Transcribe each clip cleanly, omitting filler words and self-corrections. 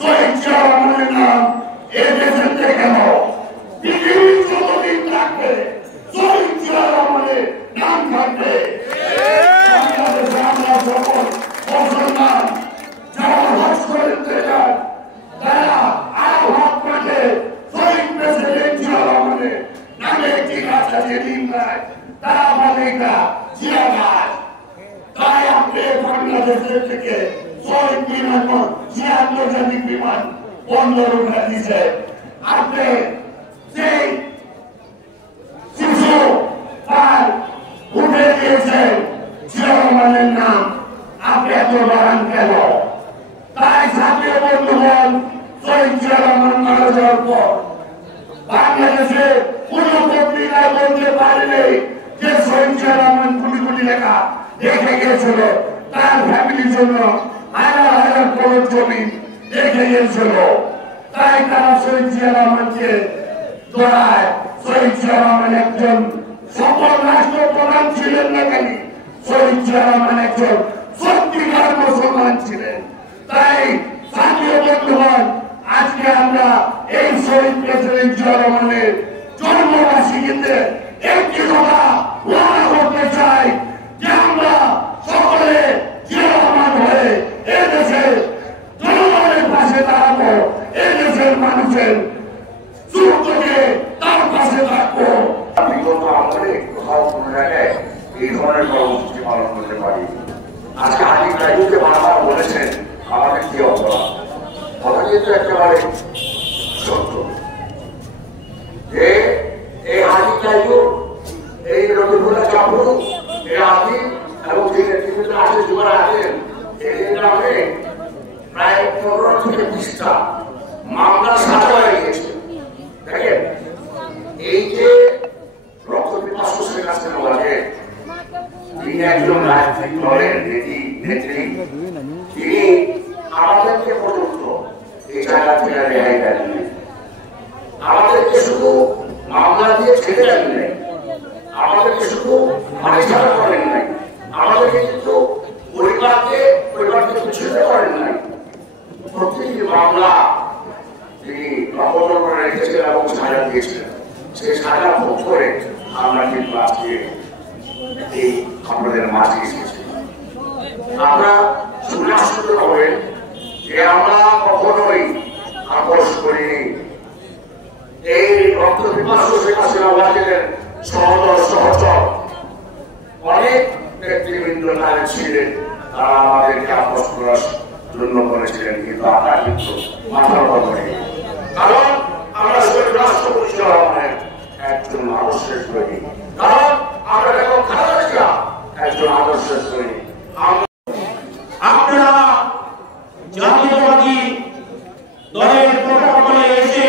শহীদ জিয়া রহমানের নাম এ দেশের থেকে পৃথিবীর যতদিন থাকবে শহীদ জিয়া রহমানের নাম থাকবে। বাংলাদেশে আমরা সকল মুসলমান যারা হজ করতে যান তারা আহ্বান করে শহীদ প্রেসিডেন্ট জিয়া রহমানের নামে একটি গাছ আছে দিন নাই তারা আমাদেরটা জিয়া গাছ। তাই আপনি বাংলাদেশের থেকে শহীদ বিমান জিয়া আন্তর্জাতিক বিমান বন্দর উঠে দিয়েছে। আপনি সেই শিশু পাল উঠে দিয়েছেন জিয়া রহমানের নাম, আপনি এত বাড়ান কেন? তাই জাতীয় বন্ধুগণ শহীদ জিয়া রহমান মারা যাওয়ার পর বাংলাদেশে কোন পত্রিকায় বলতে পারেনি যে শহীদ জিয়া রহমান কোটি কোটি টাকা রেখে গিয়েছিল, তার ফ্যামিলির জন্য হাজার হাজার করোড় জমি রেখে গিয়েছিল। তাই তারা শহীদ জিয়া রহমানকে দৌড়ায়। শহীদ জিয়া রহমান একজন সকল রাষ্ট্রপ্রধান ছিলেন না খালি, শহীদ জিয়া রহমান একজন সত্যিকার মুসলমান ছিলেন। তাই জাতীয় বন্ধুগণ আজকে আমরা এই শহীদ প্রেসিডেন্ট জিয়া রহমানের জন্মবার্ষিকীতে একটি কথা ঘোষণা করতে চাই যে আমরা সকলে জিয়া রহমান হয়ে এদেশের জনগণের পাশে দাঁড়াবো, এদেশের মানুষের সুখ থেকে তার পাশে থাকবো। বিগত আমলে কোথাও কোনো জায়গায় এই ধরনের কর্মসূচি পালন করতে পারি। আজকে হাজি গাইডুকে বারবার বলেছেন আমাদের কি অপরাধ, কথা কিন্তু একেবারে সত্য যে এই হাজি গাইডু এই রবিপুরা চাপু এই হাজি এবং যে নেতৃত্বে আসে যুবরা আছেন এই গ্রামে প্রায় 15 থেকে 20টা মামলা সাজা হয়ে গেছে। দেখেন এই যে রক্ত পিপাসু শেখ হাসিনা বলে তিনি একজন রাজনৈতিক দলের নেত্রী, তিনি আমাদেরকে পর্যন্ত এই জায়গা থেকে রেহাই দেননি। আমাদেরকে শুধু মামলা দিয়ে ছেড়ে দেন নাই, আমাদেরকে শুধু বাড়ি ছাড়া করেন নাই, আমাদেরকে কিন্তু পরিবারকে বিচ্ছিন্ন করেন নাই। প্রতিটি মামলা তিনি অবতরণ করে রেখেছিলেন এবং সাজা দিয়েছিলেন। সেই সাজা ভোগ করে আমরা কিন্তু আজকে এই আপনাদের মাঝে এসেছি। আমরা শুনে আশ্চর্য হবেন যে আমরা কখনোই আপোষ করিনি। এই রক্ত পিপাসু শেখ হাসিনা ওয়াজিদের সহদর সহচর অনেক নেতৃবৃন্দ তাদের ছিলেন, তারা আমাদেরকে আপোষ করার জন্য করেছিলেন, কিন্তু আমরা কিন্তু মাথার বদলে কারণ আমরা শহীদ রাষ্ট্রপতি জিয়া রহমানের একজন আদর্শের তৈরি, কারণ আমরা এখন খালেদা জিয়া একজন আদর্শের তৈরি। আপনারা জাতীয়বাদী দলের প্রোটোকলে এসে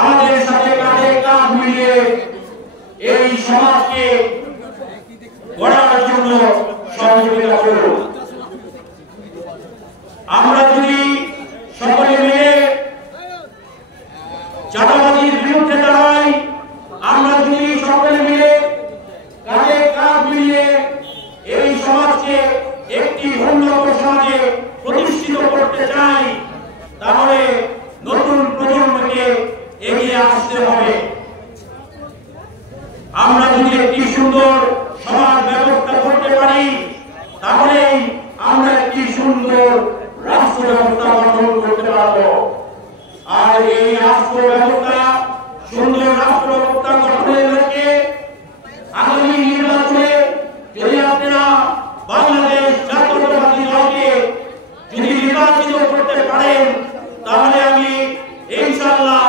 আমাদের সাথে কাঁধে কাঁধ মিলিয়ে এই সমাজকে গড়ার জন্য সহযোগিতা করুন। আমরা যদি সকলে মিলে চাঁদাবাজির বিরুদ্ধে দাঁড়াই, আমরা যদি সকলে মিলে কাঁধে কাঁধ মিলিয়ে এই সমাজকে একটি উন্নত সমাজে প্রতিষ্ঠিত করতে চাই, তাহলে নতুন প্রজন্মকে এগিয়ে আসতে হবে। আমরা যদি একটি সুন্দর সমাজ ব্যবস্থা করতে পারি, তাহলে আমরা একটি সুন্দর রাষ্ট্র ব্যবস্থা গঠন করতে পারব। আর এই রাষ্ট্র ব্যবস্থা, সুন্দর রাষ্ট্র ব্যবস্থা গঠনের লক্ষ্যে আগামী নির্বাচনে যদি আপনারা বাংলাদেশ জাতীয়তাবাদী দলকে যদি নির্বাচিত করতে পারেন, তাহলে আমি ইনশাআল্লাহ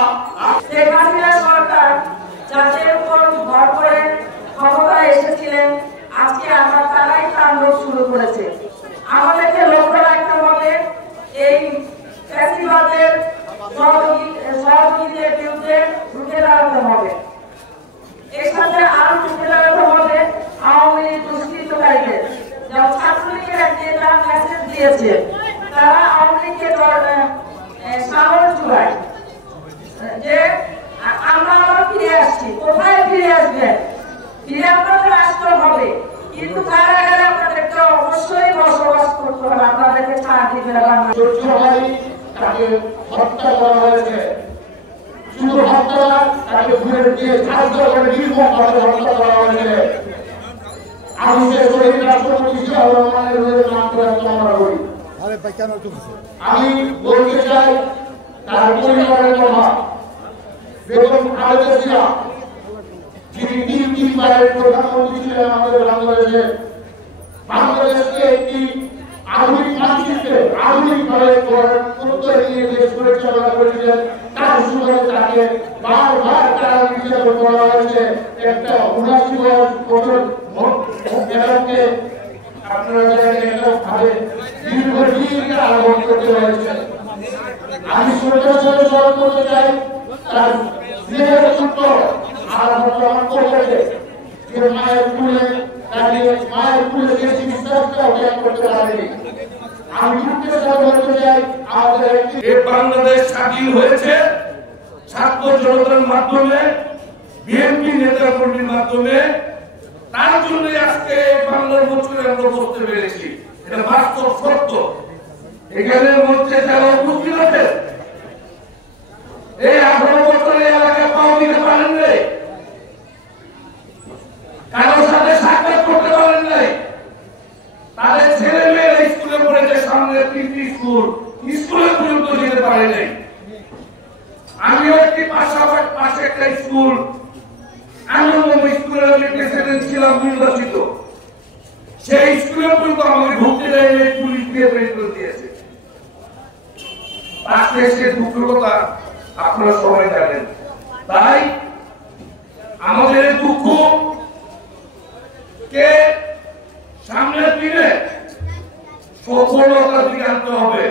শেখ হাসিনা সরকার যাদের উপর ভর করে ক্ষমতায় এসেছিলেন, আজকে আমরা তারাই তাণ্ডব শুরু করেছে। আমাদেরকে লক্ষ্য রাখতে হবে এই ফ্যাসিবাদের সহযোগীদের বিরুদ্ধে রুখে দাঁড়াতে হবে। এর সাথে আরো রুখে দাঁড়াতে হবে আওয়ামী লীগ দুষ্কৃতকারীদের। যেমন ছাত্রলীগের এক নেতা মেসেজ দিয়েছে, তারা আওয়ামী লীগকে সাহস জুড়ায় যে আমরা আবার ফিরে আসছি। কোথায় ফিরে আসবেন? ফিরে আপনাদের আসতে হবে, কিন্তু কারাগারে আপনাদেরকে অবশ্যই বসবাস করতে হবে। আপনাদেরকে ছাড় দিবে না। ছোট্ট ভাই তাকে তাকে হত্যা করা হয়েছে। শুধু হত্যা না, তাকে ঘুরে দিয়ে সাহায্য করে নির্মমভাবে হত্যা করা হয়েছে। আমি যে শহীদ রাষ্ট্রপতি জিয়াউর রহমানের নাম করে কামনা করি। আমি বলতে চাই তার পরিবারের কথা। বেগম খালেদা জিয়া যিনি তিনবারের প্রধানমন্ত্রী ছিলেন আমাদের বাংলাদেশে, বাংলাদেশকে একটি আধুনিক মানচিত্রে আধুনিকভাবে প্রত্যয় নিয়ে দেশ পরিচালনা করেছিলেন। তার সুবাদে তাকে বারবার তারা নির্যাতন করা হয়েছে। একটা 79 বছর ম্যাডামকে আপনারা জানেন একভাবে দীর্ঘদিন আহ্বান করতে হয়েছে। আমি শ্রদ্ধার সাথে স্মরণ করতে চাই তার স্নেহের পুত্র আমার কলেজে যে মায়ের কুলে দাঁড়িয়ে মায়ের কুলে গেছি বিশ্বাসটাও ত্যাগ করতে পারেনি। আমি দুঃখের সাথে বলতে চাই আমাদের বাংলাদেশ স্বাধীন হয়েছে ছাত্র জনতার মাধ্যমে, বিএনপি নেতা কর্মীর মাধ্যমে। তার জন্য আজকে বাংলার বছরে আমরা বসতে পেরেছি। এটা বাস্তব সত্য। এখানে মধ্যে যারা উপস্থিত আছে এই 18 বছরের এলাকায় পাও দিতে পারেন নাই, কারোর সাথে সাক্ষাৎ করতে পারেন নাই। তাদের ছেলে মেয়েরা স্কুলে পড়েছে, সামনে 3টি স্কুলে পর্যন্ত যেতে পারে নাই। আমিও একটি পাশে একটা স্কুল আনন্দম স্কুলের আমি প্রেসিডেন্ট ছিলাম, নির্বাচিত। সেই স্কুলে পর্যন্ত আমাকে ঢুকতে দেয়নি, পুলিশ দিয়ে বের করে দিয়েছে। পাশে সে দুঃখের কথা আপনারা সবাই জানেন। তাই আমাদের দুঃখ কে সামনের দিনে সফলতার দিকে আনতে হবে।